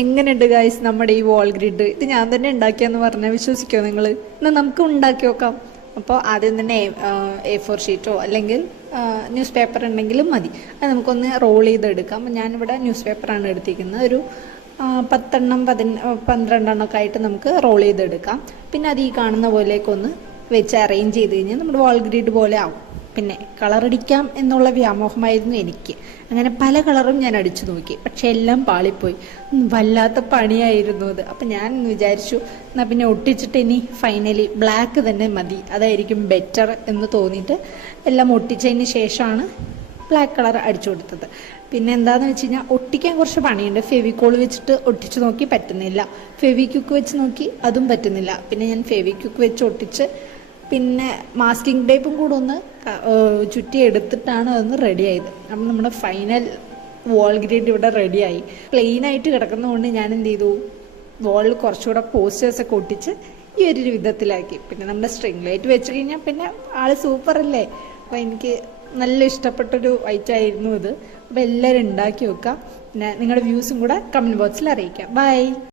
എങ്ങനെയുണ്ട് ഗൈസ് നമ്മുടെ ഈ വാൾ ഗ്രിഡ്? ഇത് ഞാൻ തന്നെ ഉണ്ടാക്കിയെന്ന് പറഞ്ഞാൽ വിശ്വസിക്കുമോ നിങ്ങൾ? എന്നാൽ നമുക്ക് ഉണ്ടാക്കി നോക്കാം. അപ്പോൾ ആദ്യം തന്നെ A4 ഷീറ്റോ അല്ലെങ്കിൽ ന്യൂസ് പേപ്പർ ഉണ്ടെങ്കിലും മതി. അത് നമുക്കൊന്ന് റോൾ ചെയ്തെടുക്കാം. അപ്പോൾ ഞാനിവിടെ ന്യൂസ് പേപ്പറാണ് എടുത്തിരിക്കുന്നത്. ഒരു 12 ഒക്കെ ആയിട്ട് നമുക്ക് റോൾ ചെയ്തെടുക്കാം. പിന്നെ അത് ഈ കാണുന്ന പോലെയൊക്കെ വെച്ച് അറേഞ്ച് ചെയ്ത് കഴിഞ്ഞാൽ നമ്മുടെ വാൾ ഗ്രിഡ് പോലെ ആവും. പിന്നെ കളറടിക്കാം എന്നുള്ള വ്യാമോഹമായിരുന്നു എനിക്ക്. അങ്ങനെ പല കളറും ഞാൻ അടിച്ചു നോക്കി, പക്ഷെ എല്ലാം പാളിപ്പോയി. വല്ലാത്ത പണിയായിരുന്നു അത്. അപ്പം ഞാൻ വിചാരിച്ചു എന്നാൽ പിന്നെ ഒട്ടിച്ചിട്ട് ഇനി ഫൈനലി ബ്ലാക്ക് തന്നെ മതി, അതായിരിക്കും ബെറ്റർ എന്ന് തോന്നിയിട്ട് എല്ലാം ഒട്ടിച്ചതിന് ശേഷമാണ് ബ്ലാക്ക് കളർ അടിച്ചു കൊടുത്തത്. പിന്നെ എന്താണെന്ന് വെച്ച് കഴിഞ്ഞാൽ ഒട്ടിക്കാൻ കുറച്ച് പണിയുണ്ട്. ഫെവിക്കോൾ വെച്ചിട്ട് ഒട്ടിച്ച് നോക്കി പറ്റുന്നില്ല, ഫെവിക്വിക്ക് വെച്ച് നോക്കി അതും പറ്റുന്നില്ല. പിന്നെ ഞാൻ ഫെവിക്വിക്ക് വെച്ച് ഒട്ടിച്ച് പിന്നെ മാസ്കിംഗ് ടേപ്പും കൂടെ ചുറ്റി എടുത്തിട്ടാണ് അതൊന്ന് റെഡി ആയത്. അപ്പം നമ്മുടെ ഫൈനൽ വാൾ ഗ്രിഡ് ഇവിടെ റെഡിയായി. പ്ലെയിൻ ആയിട്ട് കിടക്കുന്നതുകൊണ്ട് ഞാൻ എന്ത് ചെയ്തു, വാളിൽ കുറച്ചുകൂടെ പോസ്റ്റേഴ്സൊക്കെ ഒട്ടിച്ച് ഈ ഒരു വിധത്തിലാക്കി. പിന്നെ നമ്മുടെ സ്ട്രിങ് ലൈറ്റ് വെച്ച് കഴിഞ്ഞാൽ പിന്നെ ആള് സൂപ്പർ അല്ലേ. അപ്പോൾ എനിക്ക് നല്ല ഇഷ്ടപ്പെട്ടൊരു ഐറ്റമായിരുന്നു ഇത്. അപ്പോൾ എല്ലാവരും ഉണ്ടാക്കി വെക്കാം. പിന്നെ നിങ്ങളുടെ വ്യൂസും കൂടെ കമൻറ്റ് ബോക്സിൽ അറിയിക്കാം. ബൈ.